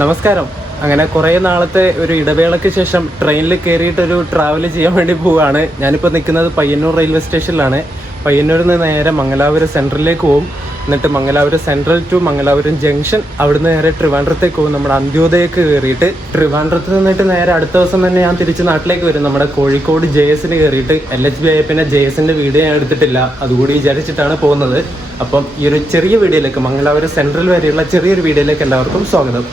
നമസ്കാരം. അങ്ങനെ കുറേ നാളത്തെ ഒരു ഇടവേളയ്ക്ക് ശേഷം ട്രെയിനിൽ കയറിയിട്ടൊരു ട്രാവൽ ചെയ്യാൻ വേണ്ടി പോവുകയാണ്. ഞാനിപ്പോൾ നിൽക്കുന്നത് പയ്യന്നൂർ റെയിൽവേ സ്റ്റേഷനിലാണ്. പയ്യന്നൂരിൽ നിന്ന് നേരെ മംഗലാപുരം സെൻട്രലിലേക്ക് പോകും. എന്നിട്ട് Mangalapuram central to Mangalapuram junction, അവിടുന്ന് നേരെ ട്രിവാൻഡ്രത്തേക്ക് പോകും. നമ്മുടെ അന്ത്യോദയക്ക് കയറിയിട്ട് ട്രിവാൻഡ്രത്ത് നിന്നിട്ട് നേരെ അടുത്ത ദിവസം തന്നെ ഞാൻ തിരിച്ച് നാട്ടിലേക്ക് വരും. നമ്മുടെ കോഴിക്കോട് JS കയറിയിട്ട് LHB ആയ പിന്നെ JSൻ്റെ വീഡിയോ ഞാൻ എടുത്തിട്ടില്ല, അതുകൂടി വിചാരിച്ചിട്ടാണ് പോകുന്നത്. അപ്പം ഈ ഒരു ചെറിയ വീഡിയോയിലേക്ക്, മംഗലാപുരം സെൻട്രൽ വരെയുള്ള ചെറിയൊരു വീഡിയോയിലേക്ക് എല്ലാവർക്കും സ്വാഗതം.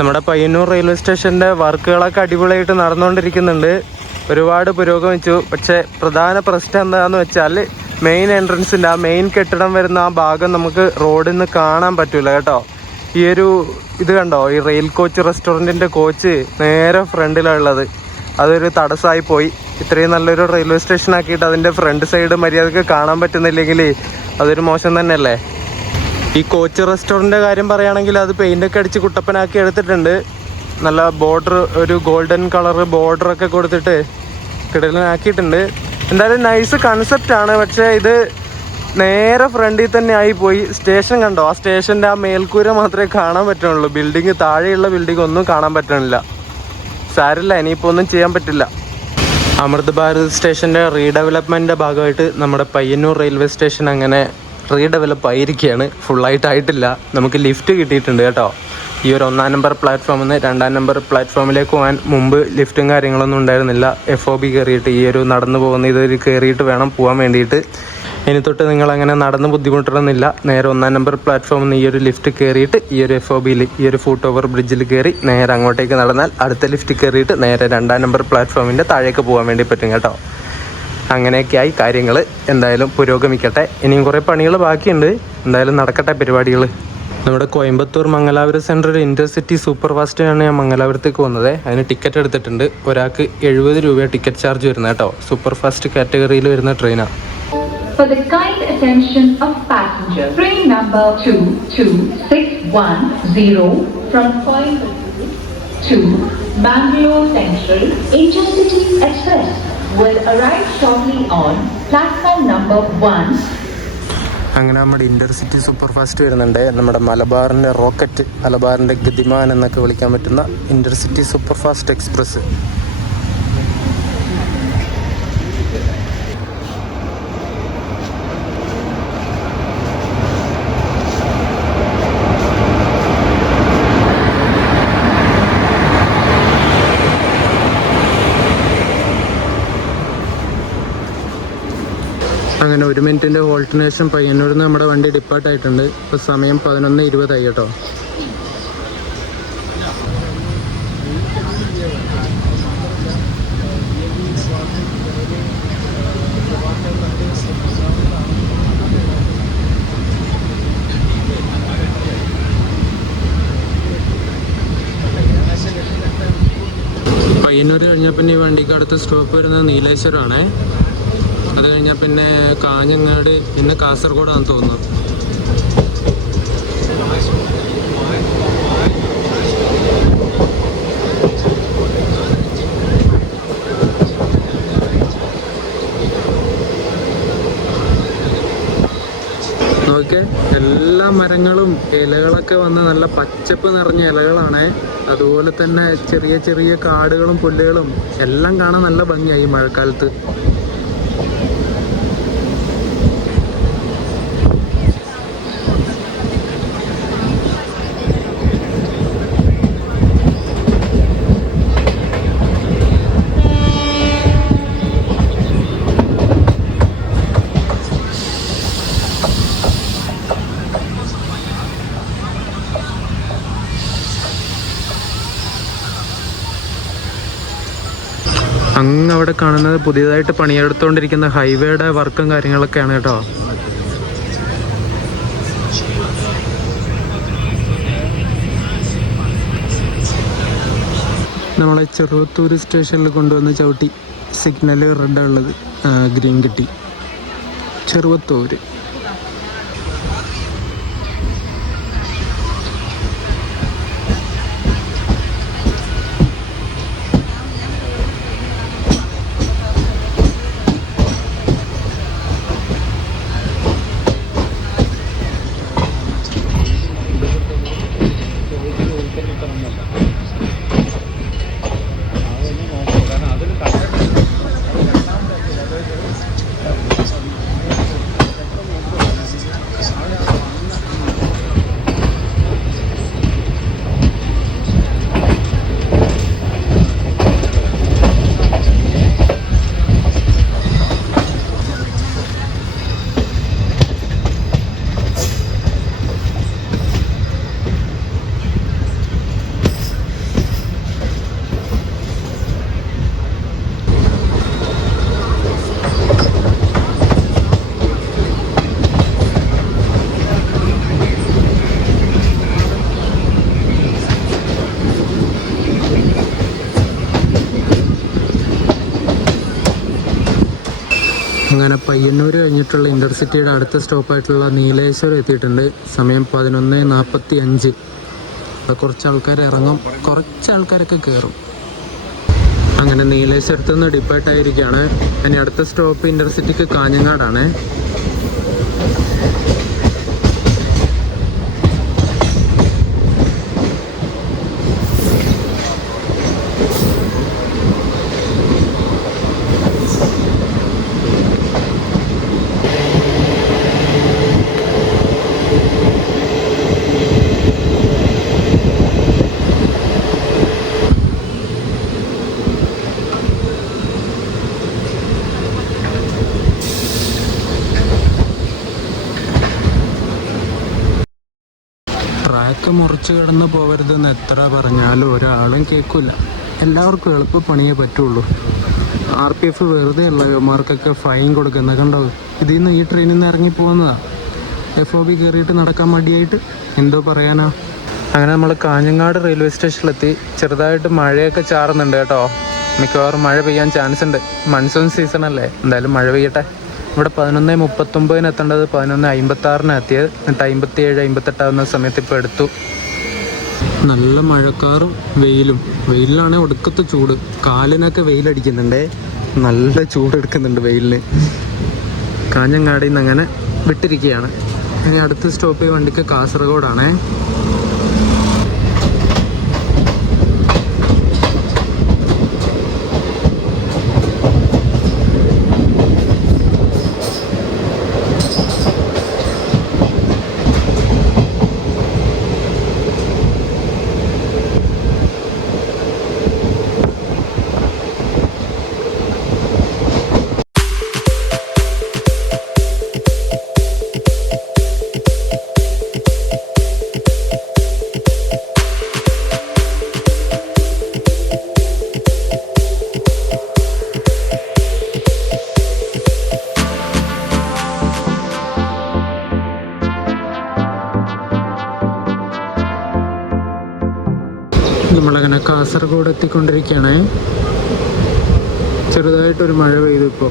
നമ്മുടെ പയ്യന്നൂർ റെയിൽവേ സ്റ്റേഷൻ്റെ വർക്കുകളൊക്കെ അടിപൊളിയായിട്ട് നടന്നുകൊണ്ടിരിക്കുന്നുണ്ട്. ഒരുപാട് പുരോഗമിച്ചു. പക്ഷേ പ്രധാന പ്രശ്നം എന്താണെന്ന് വെച്ചാൽ മെയിൻ എൻട്രൻസിൻ്റെ ആ മെയിൻ കെട്ടിടം വരുന്ന ആ ഭാഗം നമുക്ക് റോഡിൽ നിന്ന് കാണാൻ പറ്റില്ല കേട്ടോ. ഈ ഒരു ഇത് കണ്ടോ, ഈ റെയിൽ കോച്ച് റെസ്റ്റോറൻറ്റിൻ്റെ കോച്ച് നേരെ ഫ്രണ്ടിലുള്ളത്. അതൊരു തടസ്സമായി പോയി. ഇത്രയും നല്ലൊരു റെയിൽവേ സ്റ്റേഷൻ ആക്കിയിട്ട് അതിൻ്റെ ഫ്രണ്ട് സൈഡ് മര്യാദക്ക് കാണാൻ പറ്റുന്നില്ലെങ്കിൽ അതൊരു മോശം തന്നെയല്ലേ. ഈ കോച്ച് റെസ്റ്റോറൻറ്റിൻ്റെ കാര്യം പറയുകയാണെങ്കിൽ അത് പെയിൻ്റൊക്കെ അടിച്ച് കുട്ടപ്പനാക്കി എടുത്തിട്ടുണ്ട്. നല്ല ബോർഡർ, ഒരു ഗോൾഡൻ കളർ ബോർഡറൊക്കെ കൊടുത്തിട്ട് കിടലനാക്കിയിട്ടുണ്ട്. എന്തായാലും നൈസ് കൺസെപ്റ്റാണ്. പക്ഷേ ഇത് നേരെ ഫ്രണ്ടിൽ തന്നെ ആയിപ്പോയി. സ്റ്റേഷൻ കണ്ടോ, ആ സ്റ്റേഷൻ്റെ ആ മേൽക്കൂര മാത്രമേ കാണാൻ പറ്റുള്ളൂ. ബിൽഡിങ്, താഴെയുള്ള ബിൽഡിംഗ് ഒന്നും കാണാൻ പറ്റണില്ല. സാരില്ല, ഇനിയിപ്പോൾ ഒന്നും ചെയ്യാൻ പറ്റില്ല. അമൃത് ഭാരത് സ്റ്റേഷൻ്റെ റീഡെവലപ്മെൻറ്റിൻ്റെ ഭാഗമായിട്ട് നമ്മുടെ പയ്യന്നൂർ റെയിൽവേ സ്റ്റേഷൻ അങ്ങനെ റീഡെവലപ്പ് ആയിരിക്കുകയാണ്. ഫുള്ളായിട്ടായിട്ടില്ല. നമുക്ക് ലിഫ്റ്റ് കിട്ടിയിട്ടുണ്ട് കേട്ടോ. ഈ ഒരു 1-ാം നമ്പർ പ്ലാറ്റ്ഫോമിൽ നിന്ന് 2-ാം നമ്പർ പ്ലാറ്റ്ഫോമിലേക്ക് പോകാൻ മുമ്പ് ലിഫ്റ്റും കാര്യങ്ങളൊന്നും ഉണ്ടായിരുന്നില്ല. FOB കയറിയിട്ട് ഈ ഒരു നടന്നു പോകുന്ന ഇതിൽ കയറിയിട്ട് വേണം പോകാൻ വേണ്ടിയിട്ട്. ഇനി തൊട്ട് നിങ്ങളങ്ങനെ നടന്ന് ബുദ്ധിമുട്ടണമെന്നില്ല. നേരെ 1-ാം നമ്പർ പ്ലാറ്റ്ഫോമിൽ നിന്ന് ഈ ഒരു ലിഫ്റ്റ് കയറിയിട്ട് ഈ ഒരു FOBയിൽ ഈ ഒരു ഫുട് ഓവർ ബ്രിഡ്ജിൽ കയറി നേരെ അങ്ങോട്ടേക്ക് നടന്നാൽ അടുത്ത ലിഫ്റ്റ് കയറിയിട്ട് നേരെ 2-ാം നമ്പർ പ്ലാറ്റ്ഫോമിൻ്റെ താഴേക്ക് പോകാൻ വേണ്ടി പറ്റും കേട്ടോ. അങ്ങനെയൊക്കെയായി കാര്യങ്ങൾ. എന്തായാലും പുരോഗമിക്കട്ടെ. ഇനിയും കുറേ പണികൾ ബാക്കിയുണ്ട്. എന്തായാലും നടക്കട്ടെ പരിപാടികൾ. നമ്മുടെ Coimbatore Mangalapuram central intercity super ഫാസ്റ്റിനാണ് ഞാൻ മംഗലാപുരത്തേക്ക് വന്നത്. അതിന് ടിക്കറ്റ് എടുത്തിട്ടുണ്ട്. ഒരാൾക്ക് 70 രൂപ ടിക്കറ്റ് ചാർജ് വരുന്നത് കേട്ടോ. സൂപ്പർ ഫാസ്റ്റ് കാറ്റഗറിയിൽ വരുന്ന ട്രെയിനാണ്. For the kind attention of passengers, train number 22610 from Coimbatore to Bangalore Central Intercity Express will arrive shortly on platform number 1. അങ്ങനെ നമ്മുടെ ഇൻ്റർസിറ്റി സൂപ്പർ ഫാസ്റ്റ് വരുന്നുണ്ട്. നമ്മുടെ മലബാറിൻ്റെ റോക്കറ്റ്, മലബാറിൻ്റെ ഗതിമാൻ എന്നൊക്കെ വിളിക്കാൻ പറ്റുന്ന ഇൻ്റർസിറ്റി സൂപ്പർ ഫാസ്റ്റ് എക്സ്പ്രസ്. അങ്ങനെ 1 മിനിറ്റിൻ്റെ ഹോൾട്ടിന് ശേഷം പയ്യന്നൂരിൽ നിന്ന് നമ്മുടെ വണ്ടി ഡിപ്പാർട്ടായിട്ടുണ്ട്. ഇപ്പോൾ സമയം 11:20 കേട്ടോ. പയ്യന്നൂർ കഴിഞ്ഞാൽ പിന്നെ ഈ വണ്ടിക്ക് അടുത്ത സ്റ്റോപ്പ് വരുന്നത് നീലേശ്വരമാണേ. അത് കഴിഞ്ഞാൽ പിന്നെ കാഞ്ഞങ്ങാട്, പിന്നെ കാസർഗോഡാണെന്ന് തോന്നുന്നു. നോക്കിയേ, എല്ലാ മരങ്ങളും ഇലകളൊക്കെ വന്ന് നല്ല പച്ചപ്പ് നിറഞ്ഞ ഇലകളാണ്. അതുപോലെ തന്നെ ചെറിയ ചെറിയ കാടുകളും പുല്ലുകളും എല്ലാം കാണാൻ നല്ല ഭംഗിയായി മഴക്കാലത്ത്. അങ്ങ് അവിടെ കാണുന്നത് പുതിയതായിട്ട് പണിയെടുത്തുകൊണ്ടിരിക്കുന്ന ഹൈവേയുടെ വർക്കും കാര്യങ്ങളൊക്കെയാണ് കേട്ടോ. നമ്മളെ ചെറുവത്തൂർ സ്റ്റേഷനിൽ കൊണ്ടുവന്ന് ചവിട്ടി. സിഗ്നൽ റെഡാണ് ഉള്ളത്, ഗ്രീൻ കിട്ടി. ചെറുവത്തൂർ. കിട്ടുന്നില്ല. അങ്ങനെ പയ്യന്നൂർ കഴിഞ്ഞിട്ടുള്ള ഇൻ്റർസിറ്റിയുടെ അടുത്ത സ്റ്റോപ്പായിട്ടുള്ള നീലേശ്വരം എത്തിയിട്ടുണ്ട്. സമയം 11:45. അപ്പോൾ കുറച്ച് ആൾക്കാർ ഇറങ്ങും, കുറച്ച് ആൾക്കാരൊക്കെ കയറും. അങ്ങനെ നീലേശ്വരത്ത് നിന്ന് ഡിപ്പാർട്ടായിരിക്കുകയാണ്. ഇനി അടുത്ത സ്റ്റോപ്പ് ഇൻ്റർസിറ്റിക്ക് കാഞ്ഞങ്ങാടാണ്. ട്രാക്ക് മുറിച്ച് കിടന്ന് പോകരുതെന്ന് എത്ര പറഞ്ഞാലും ഒരാളും കേൾക്കില്ല. എല്ലാവർക്കും എളുപ്പപ്പണിയേ പറ്റുള്ളൂ. RPF വെറുതെ ഉള്ളവർക്കൊക്കെ ഫൈൻ കൊടുക്കുന്നത് കണ്ടോ. ഇതിൽ നിന്ന് ഈ ട്രെയിനിൽ നിന്ന് ഇറങ്ങി പോകുന്നതാണ്. FOB കയറിയിട്ട് നടക്കാൻ മടിയായിട്ട് എന്തോ പറയാനാ. അങ്ങനെ നമ്മൾ കാഞ്ഞങ്ങാട് റെയിൽവേ സ്റ്റേഷനിലെത്തി. ചെറുതായിട്ട് മഴയൊക്കെ ചാറുന്നുണ്ട് കേട്ടോ. മിക്കവാറും മഴ പെയ്യാൻ ചാൻസ് ഉണ്ട്. മൺസൂൺ സീസൺ അല്ലേ, എന്തായാലും മഴ പെയ്യട്ടെ. ഇവിടെ 11:39 എത്തേണ്ടത് 11:56 എത്തിയത്. എന്നിട്ട് 57, 58 സമയത്ത് ഇപ്പോൾ എടുത്തു. നല്ല മഴക്കാറും വെയിലും. വെയിലിനാണെങ്കിൽ ഒടുക്കത്തെ ചൂട്. കാലിനൊക്കെ വെയിലടിക്കുന്നുണ്ടേ, നല്ല ചൂടെടുക്കുന്നുണ്ട് വെയിലിന്. കാഞ്ഞങ്ങാടിൽ നിന്ന് അങ്ങനെ വിട്ടിരിക്കുകയാണ്. ഇനി അടുത്ത സ്റ്റോപ്പ് വണ്ടിക്ക് കാസർഗോഡാണേ. നമ്മളങ്ങനെ കാസർഗോഡ് എത്തിക്കൊണ്ടിരിക്കുകയാണ്. ചെറുതായിട്ടൊരു മഴ പെയ്തു ഇപ്പോൾ.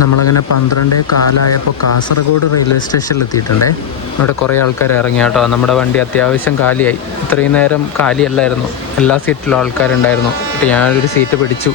നമ്മളങ്ങനെ 12:15 കാസർഗോഡ് റെയിൽവേ സ്റ്റേഷനിൽ എത്തിയിട്ടുണ്ടേ. അവിടെ കുറേ ആൾക്കാർ ഇറങ്ങി കേട്ടോ. നമ്മുടെ വണ്ടി അത്യാവശ്യം കാലിയായി. ഇത്രയും നേരം കാലിയല്ലായിരുന്നു, എല്ലാ സീറ്റിലും ആൾക്കാരുണ്ടായിരുന്നു. ഞാനൊരു സീറ്റ് പിടിച്ചു.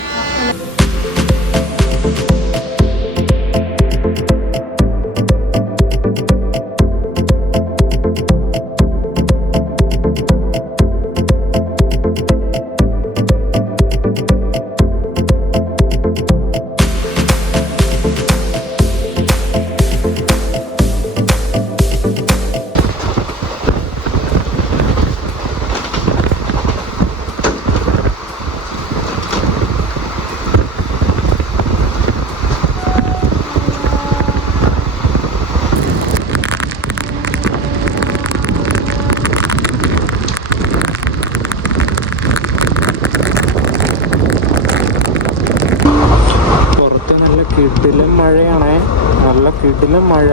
കിടിലൻ മഴയാണേ, നല്ല കിടിലൻ മഴ.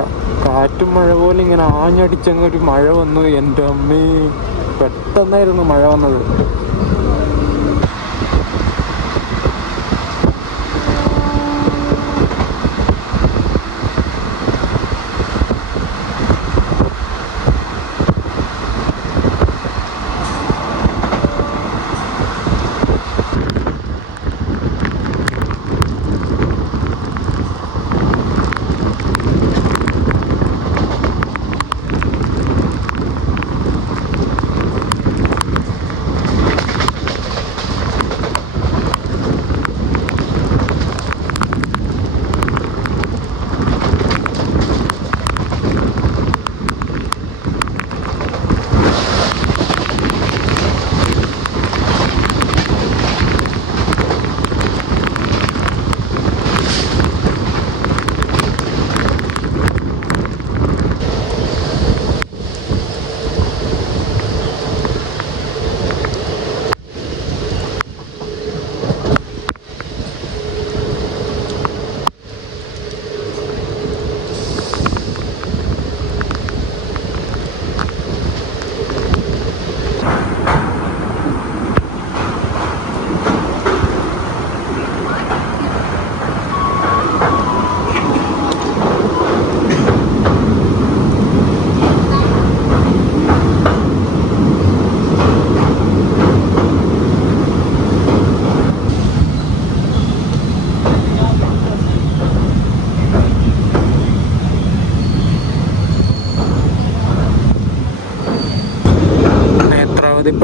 കാറ്റും മഴ പോലെ ഇങ്ങനെ ആഞ്ഞടിച്ചങ്ങൊരു മഴ വന്നു. എൻ്റെ അമ്മേ, പെട്ടെന്നായിരുന്നു മഴ വന്നത്.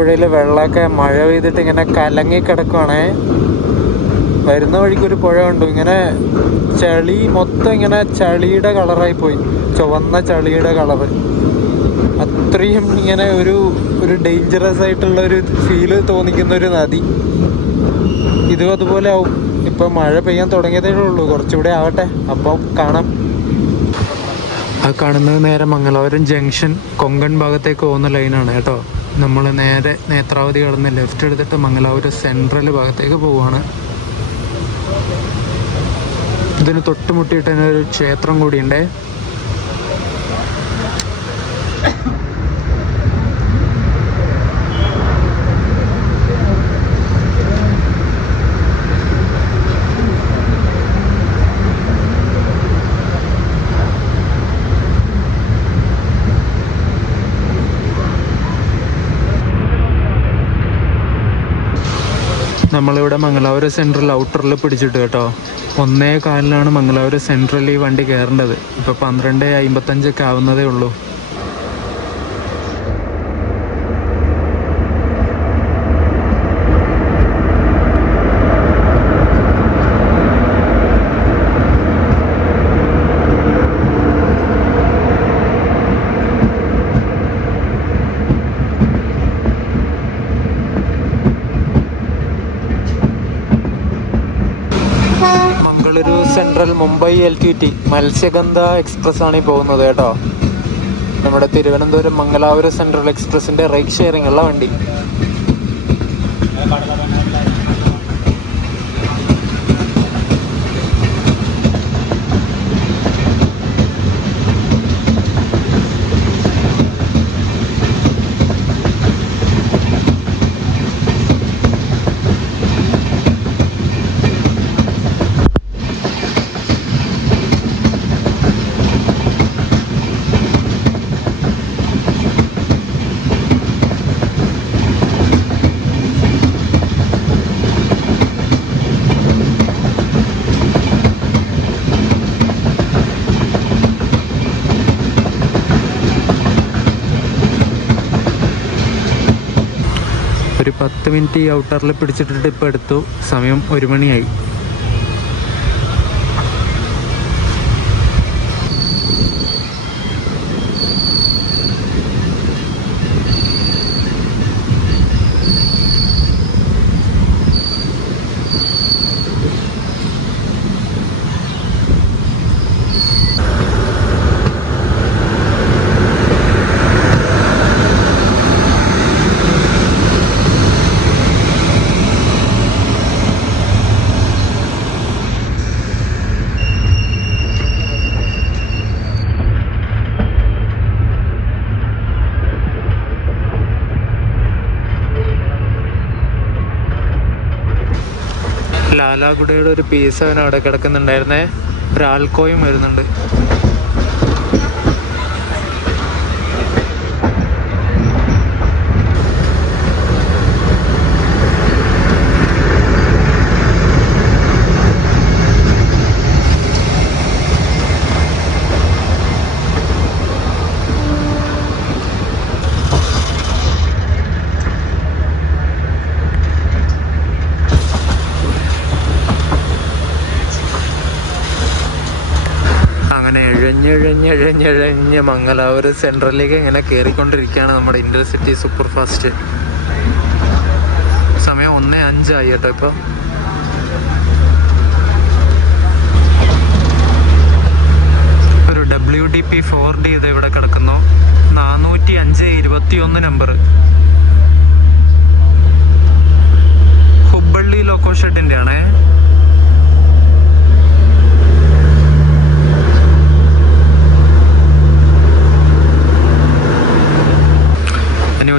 ഭാരതപ്പുഴയിൽ വെള്ളമൊക്കെ മഴ പെയ്തിട്ട് ഇങ്ങനെ കലങ്ങി കിടക്കുവാണേ. വരുന്ന വഴിക്കൊരു പുഴ കണ്ടു, ഇങ്ങനെ ചളി മൊത്തം ഇങ്ങനെ ചളിയുടെ കളറായി പോയി, ചുവന്ന ചളിയുടെ കളറ്. അത്രയും ഇങ്ങനെ ഒരു ഡേഞ്ചറസ് ആയിട്ടുള്ള ഒരു ഫീല് തോന്നിക്കുന്ന ഒരു നദി. ഇതും അതുപോലെ ആവും. ഇപ്പം മഴ പെയ്യാൻ തുടങ്ങിയതേ ഉള്ളൂ, കുറച്ചുകൂടെ ആവട്ടെ, അപ്പം കാണാം. ആ കാണുന്നത് നേരെ മംഗലാപുരം ജംഗ്ഷൻ കൊങ്കൺ ഭാഗത്തേക്ക് പോകുന്ന ലൈനാണ് കേട്ടോ. നമ്മൾ നേരെ നേത്രാവതി കടന്ന് ലെഫ്റ്റ് എടുത്തിട്ട് മംഗലാപുരം സെൻട്രൽ ഭാഗത്തേക്ക് പോവുകയാണ്. ഇതിന് തൊട്ടുമുട്ടിയിട്ട് തന്നെ ഒരു ക്ഷേത്രം കൂടിയുണ്ടേ. നമ്മളിവിടെ മംഗലാപുരം സെൻട്രൽ ഔട്ടറിൽ പിടിച്ചിട്ട് കേട്ടോ. 1:15 മംഗലാപുരം സെൻട്രലിൽ ഈ വണ്ടി കയറേണ്ടത്. ഇപ്പോൾ 12:55 ആവുന്നതേ ഉള്ളൂ. Mangaluru central Mumbai LTT Matsyagandha express ആണ് ഈ പോകുന്നത് കേട്ടോ. നമ്മുടെ തിരുവനന്തപുരം മംഗലാപുരം സെൻട്രൽ എക്സ്പ്രസിന്റെ റൈറ്റ് ഷെയറിംഗ് ഉള്ള വണ്ടി. ഒരു 10 മിനിറ്റ് ഈ ഔട്ടറിൽ പിടിച്ചിട്ടിട്ട് ഇപ്പോൾ എടുത്തു. സമയം 1 മണിയായി. ലാലാഗുഡയുടെ ഒരു പീസ് അവൻ അവിടെ കിടക്കുന്നുണ്ടായിരുന്നേ. ഒരു ആൽക്കോയും വരുന്നുണ്ട്. ഇഴഞ്ഞ് മംഗലാപുരം സെൻട്രലിലേക്ക് ഇങ്ങനെ കയറിക്കൊണ്ടിരിക്കുകയാണ് നമ്മുടെ ഇന്റർസിറ്റി സൂപ്പർ ഫാസ്റ്റ്. സമയം 1:05 ആയി കേട്ടോ. ഇപ്പം ഒരു WDP 4D ഇത് ഇവിടെ കിടക്കുന്നു. 405/21 നമ്പർ. ഹുബ്ബള്ളി ലോക്കോ ഷെഡിൻ്റെ ആണേ.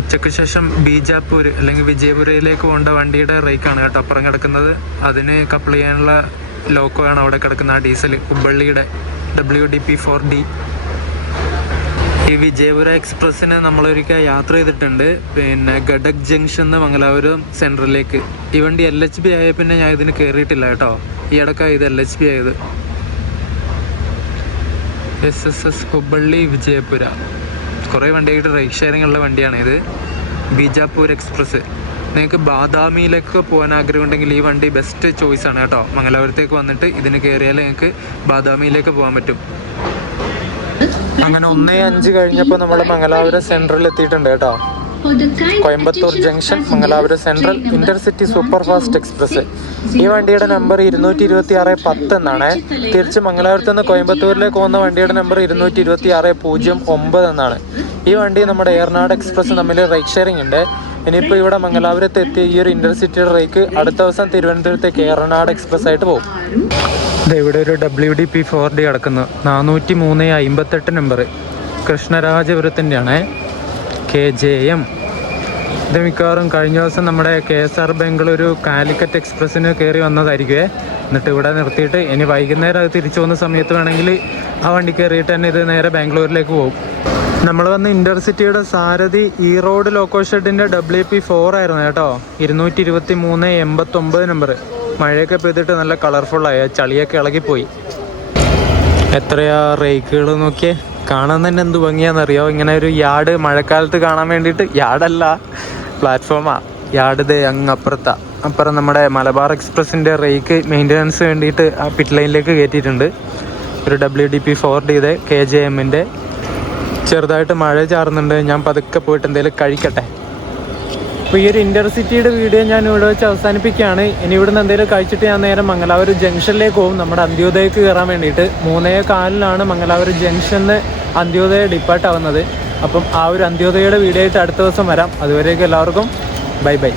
ഉച്ചയ്ക്ക് ശേഷം ബീജാപ്പൂർ അല്ലെങ്കിൽ വിജയപുരയിലേക്ക് പോകേണ്ട വണ്ടിയുടെ റേക്കാണ് കേട്ടോ അപ്പുറം കിടക്കുന്നത്. അതിന് കപ്പിൾ ചെയ്യാനുള്ള ലോക്കോ ആണ് അവിടെ കിടക്കുന്ന ആ ഡീസൽ ഹുബ്ബള്ളിയുടെ WDP 4D. ഈ വിജയപുര എക്സ്പ്രസ്സിന് നമ്മളൊരിക്കൽ യാത്ര ചെയ്തിട്ടുണ്ട്. പിന്നെ ഗഡക് ജംഗ്ഷൻ മംഗലാപുരം സെൻട്രലിലേക്ക്. ഈ വണ്ടി LHB ആയ പിന്നെ ഞാൻ ഇതിന് കയറിയിട്ടില്ല കേട്ടോ. ഈ ഇടയ്ക്കാണ് ഇത് LHB ആയത്. SS ഹുബ്ബള്ളി വിജയപുര. കുറേ വണ്ടിയായിട്ട് റൈഡ് ഷെയറിംഗ് ഉള്ള വണ്ടിയാണ് ഇത്. ബീജാപ്പൂർ എക്സ്പ്രസ്. നിങ്ങൾക്ക് ബാദാമിയിലേക്ക് പോകാൻ ആഗ്രഹമുണ്ടെങ്കിൽ ഈ വണ്ടി ബെസ്റ്റ് ചോയ്സ് ആണ് കേട്ടോ. മംഗലാപുരത്തേക്ക് വന്നിട്ട് ഇതിന് കയറിയാൽ നിങ്ങൾക്ക് ബാദാമിയിലേക്ക് പോകാൻ പറ്റും. അങ്ങനെ 1:05 കഴിഞ്ഞപ്പോൾ നമ്മൾ മംഗലാപുരം സെൻട്രൽ എത്തിയിട്ടുണ്ട് കേട്ടോ. Coimbatore junction Mangalapuram central intercity super fast express. ഈ വണ്ടിയുടെ നമ്പർ 22610 എന്നാണ്. തിരിച്ച് മംഗലാപുരത്ത് നിന്ന് കോയമ്പത്തൂരിലേക്ക് പോകുന്ന വണ്ടിയുടെ നമ്പർ 22609 എന്നാണ്. ഈ വണ്ടി നമ്മുടെ ഏറനാട് എക്സ്പ്രസ് തമ്മിൽ റൈറ്റ് ഷെയറിംഗ് ഉണ്ട്. ഇനിയിപ്പോൾ ഇവിടെ മംഗലാപുരത്ത് എത്തിയ ഈ ഒരു ഇന്റർസിറ്റിയുടെ റേക്ക് അടുത്ത ദിവസം തിരുവനന്തപുരത്തേക്ക് ഏറനാട് എക്സ്പ്രസ് ആയിട്ട് പോകും. ഇവിടെ ഒരു WDP 4D കിടക്കുന്നു. 40358 നമ്പർ കൃഷ്ണരാജപുരത്തിൻ്റെ ആണ്. KJM. ഇത് മിക്കവാറും കഴിഞ്ഞ ദിവസം നമ്മുടെ KSR ബംഗളൂരു കാലിക്കറ്റ് എക്സ്പ്രസ്സിന് കയറി വന്നതായിരിക്കുമേ. എന്നിട്ട് ഇവിടെ നിർത്തിയിട്ട് ഇനി വൈകുന്നേരം അത് തിരിച്ചു പോകുന്ന സമയത്ത് വേണമെങ്കിൽ ആ വണ്ടി കയറിയിട്ട് തന്നെ ഇത് നേരെ ബാംഗ്ലൂരിലേക്ക് പോകും. നമ്മൾ വന്ന് ഇന്റർസിറ്റിയുടെ സാരഥി ഈ റോഡ് ലോക്കോ ഷെഡിൻ്റെ WP 4 ആയിരുന്നു കേട്ടോ. 22389 നമ്പർ. മഴയൊക്കെ പെയ്തിട്ട് നല്ല കളർഫുള്ളായ ചളിയൊക്കെ ഇളകിപ്പോയി. എത്രയാ റേക്കുകൾ നോക്കിയേ. കാണാൻ തന്നെ എന്ത് ഭംഗിയാണെന്നറിയോ. ഇങ്ങനെ ഒരു യാർഡ് മഴക്കാലത്ത് കാണാൻ വേണ്ടിയിട്ട്, യാർഡല്ല പ്ലാറ്റ്ഫോമാ. യാർഡ് ഇത് അങ്ങ് അപ്പുറം നമ്മുടെ മലബാർ എക്സ്പ്രസിൻ്റെ റേക്ക് മെയിൻ്റനൻസ് വേണ്ടിയിട്ട് ആ പിറ്റ് ലൈനിലേക്ക് കയറ്റിയിട്ടുണ്ട്. ഒരു WDP 4D ഇത് KJMൻ്റെ. ചെറുതായിട്ട് മഴ ചാറുന്നുണ്ട്. ഞാൻ പതുക്കെ പോയിട്ട് എന്തെങ്കിലും കഴിക്കട്ടെ. അപ്പോൾ ഈ ഒരു ഇൻ്റർസിറ്റിയുടെ വീഡിയോ ഞാൻ ഇവിടെ വെച്ച് അവസാനിപ്പിക്കുകയാണ്. ഇനി ഇവിടുന്ന് എന്തെങ്കിലും കഴിച്ചിട്ട് ഞാൻ നേരെ മംഗലാപുരം ജംഗ്ഷനിലേക്ക് പോകും നമ്മുടെ അന്ത്യോദയക്ക് കയറാൻ വേണ്ടിയിട്ട്. 3:15 മംഗലാപുരം ജംഗ്ഷനിൽ അന്ത്യോദയ ഡിപ്പാർട്ട് ആവുന്നത്. അപ്പം ആ ഒരു അന്ത്യോദയയുടെ വീഡിയോ ആയിട്ട് അടുത്ത ദിവസം വരാം. അതുവരേക്കും എല്ലാവർക്കും ബൈ.